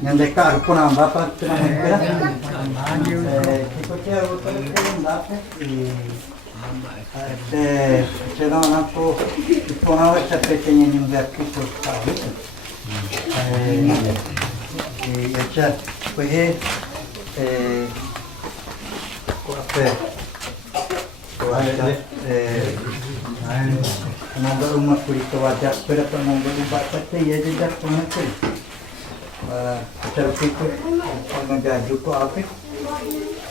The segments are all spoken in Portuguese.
yang dekat pun apa tenang ya. Kita cakap tentang apa? Sedang aku pun awak cakap tentang yang berkaitan tahu. Ya cak, kue apa? Monggo rumah kulit wajah berapa monggo ubah kata ya jadi pengatur. Cara itu mengajar kok apa?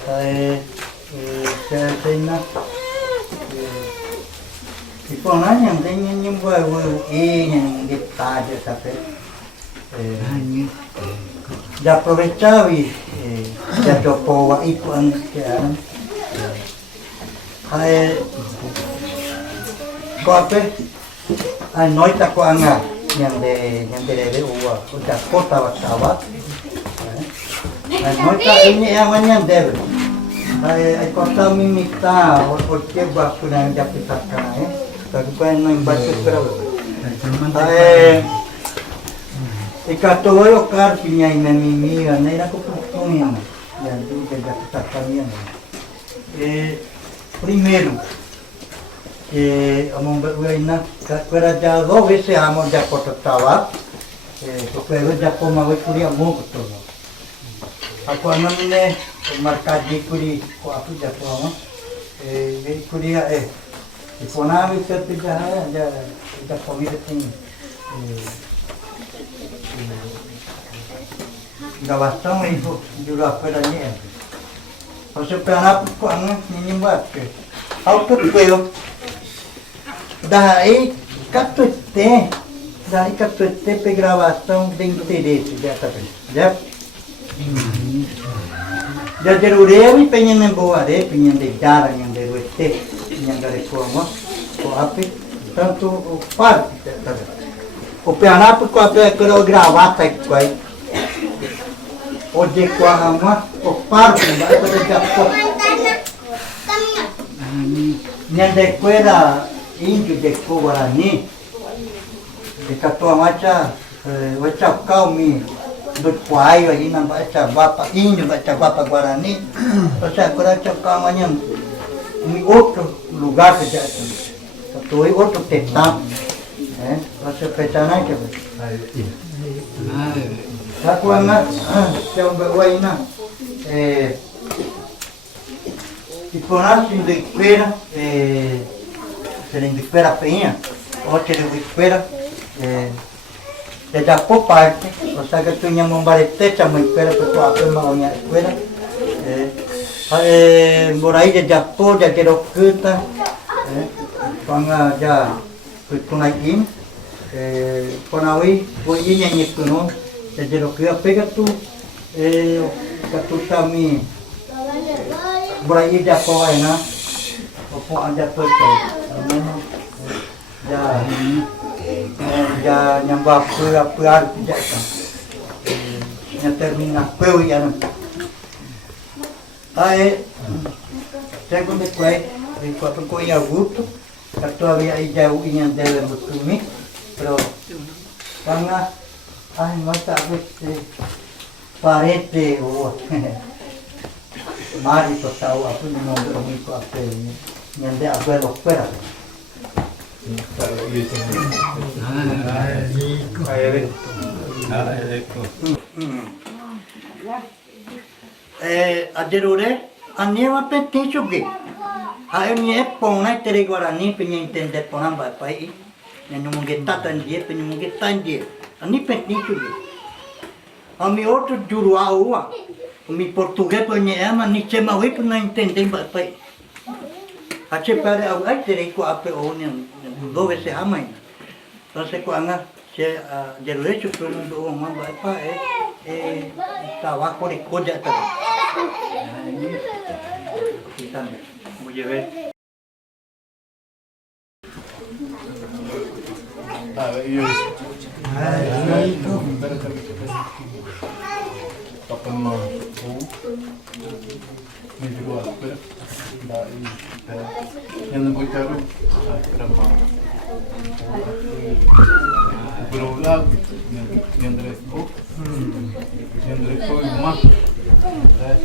Saya nak itu nanya yang buat yang kita ada tapi dah percawi dah coba itu angkat. Ko apa? Nói ta ko anga yang de uwa udah kota waktawa. Nói ta ini yang de. Ai kota minta oke baku nang dapat takkan tapi kan nang baca berapa. Ikato yo kar pinya mimi ana ira ko punya yang tu dapat takkan yang. Primeiro among berwena kera jauh wese among japo tawa kera japo mawe kuria mo betul aku anamne markaji kuri ko aku japo ama kuria ipona wise tiga aja japo mireting gawasang itu juga pedanya Pasal penap ko ang ninyimbat ke. Auto ko dai katutte pe gravação de interesse dessa vez. Já. Já jeruremi penyen boare penyen de jalan yang de wete yang dari komo ko api tanto o parte o penap ko ape ko gravata ko Oje kwa ama o parque vai poder japor. Nyande kwera inju de Guarani. De katua macha wacha kaumi do kwai aí na bacha bapa inju bacha bapa Guarani. Você agora cha kamanya um outro lugar que já tu é outro tetão. Você petana que Aku anak yang berway na iponas de espera serem de espera penha ou serem de espera da por parte ou seja tu tinha mombarete chama espera para tu apa mau nya espera morai de Japó de Querocuta panga ja kutunakin ponawi poinya nyekuno jadi rokia pega tu kami berai Japó na opo ada percaya ya nyamba apa tidak nya termina peu ya segundo quai enquanto coi avuto attuale ai jauh yang dalam bumi pero karena mata parete o mari to tahu apa ni mau berani ko apa ni yang dia apa lokper aderure anima penting juga ni pona tere Guarani pengen entender pona bapai yang mungkin tatan dia pengen mungkin tanjir ani penting juga ami outro juru aua mi português pengen ama ni cema we pernah entender bapai ache pare au ai tere ko ape onen do vese amai entonces ko anga se derure chup do ma bapai tawa ko de koja ta kita mau jadi Juruá, daí yang boitaru drama berulang yang dresko rumah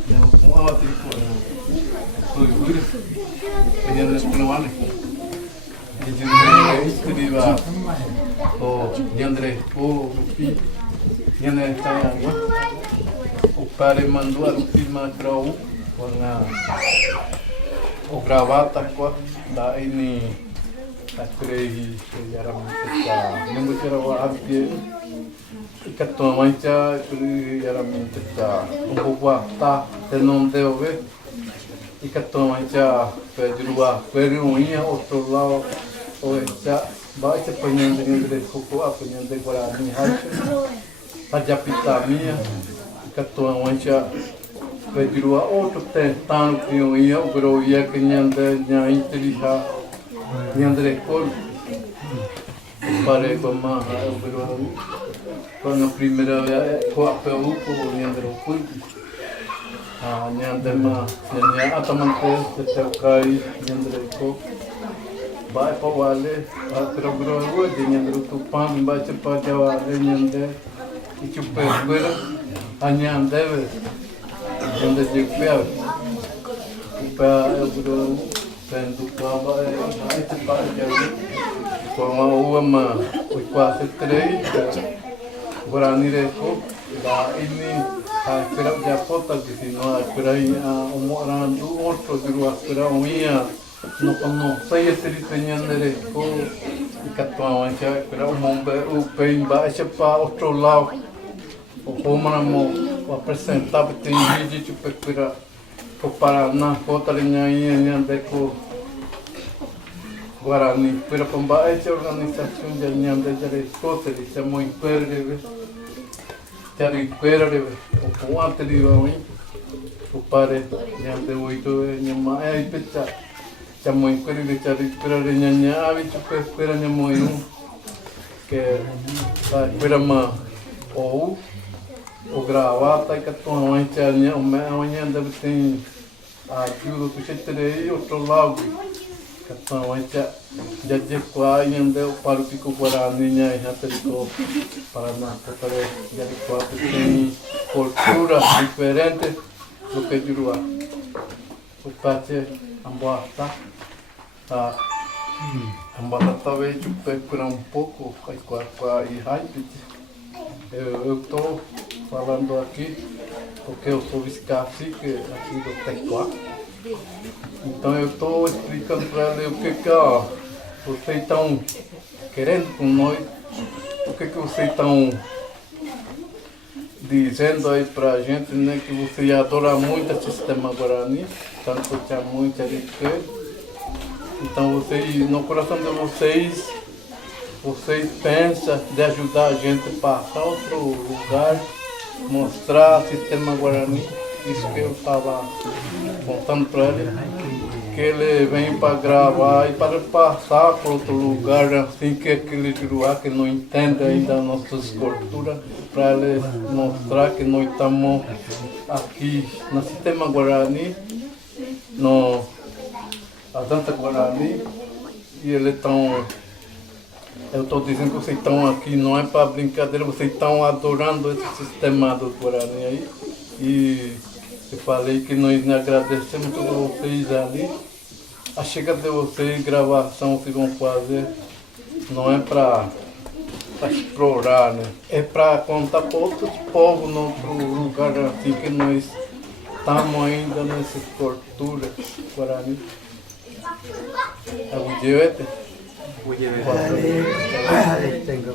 yang semua itu guru yang dresko mana jadi istri bah oh yang dresko rupi yang saya buat upare mandou rupi makrau warna o gravata qua da ini atrei yaram kita nunggu cara abdi ikatto mancha yaram kita umbuwa ta tenon deove ikatto mancha pedrua peruinha outro lado o essa baixa penhando de coco a penhando de guarani haja haja pitamia ikatto mancha pedrua outro tentando que eu ia o gro ia que nhanda nha inteliha nyandre cor pare como o gro quando a primeira vez com a pelu com nyandre cor nyanda ma nya atamante se cai nyandre cor vai para vale para o gro o de nyandre tu pam vai para jawa nyanda e chupa gro anyanda yang terjepit, upaya guru tentu apa itu pak jadi, kalau uama upaya setrei, berani reko, dah ini kerap japota di sini, kerana orang tu orang tu luar kerana umia, no saya ceritanya reko, ikat tuan macam kerana upaya bah siapa orang lau. O manamo apresentar tem vídeo tipo para o Paraná, conta linha deco Guarani, para pomba essa organização de linha de escote, ele chamou império, já império, o ponto de hoje, o pare linha de oito linha mais peta, chamou império de já império linha ave tipo para linha moinho, que para ma ou o gravata que tu amanhã deve ter ajuda tu cheterei outro lado que tu amanhã já de qual ainda para o pico guarani né já terico para na para já de qual tem cultura diferente do que Juruá o pate ambata ambata talvez um pouco com a hype. Eu estou falando aqui porque eu sou vice-cacique aqui do Tecoá. Então eu estou explicando para ele o que vocês estão querendo com nós, o que vocês estão dizendo aí para a gente, né, que você adora muito o sistema Guarani, tanto que há muita gente que. Então vocês, no coração de vocês pensam de ajudar a gente a passar a outro lugar, mostrar o sistema Guarani, isso que eu estava contando para ele, que ele vem para gravar e para passar para outro lugar, assim que aquele Juruá que não entende ainda a nossa cultura, para ele mostrar que nós estamos aqui no sistema Guarani, no a dança Guarani, e eles estão. Eu estou dizendo que vocês estão aqui, não é para brincadeira, vocês estão adorando esse sistema do Guarani aí. E eu falei que nós agradecemos a todos vocês ali. A chegada de vocês, gravação que vão fazer, não é para explorar, né? É para contar para outros povos, no outro lugar assim que nós estamos ainda nessa cultura Guarani. É o direito. Tengo.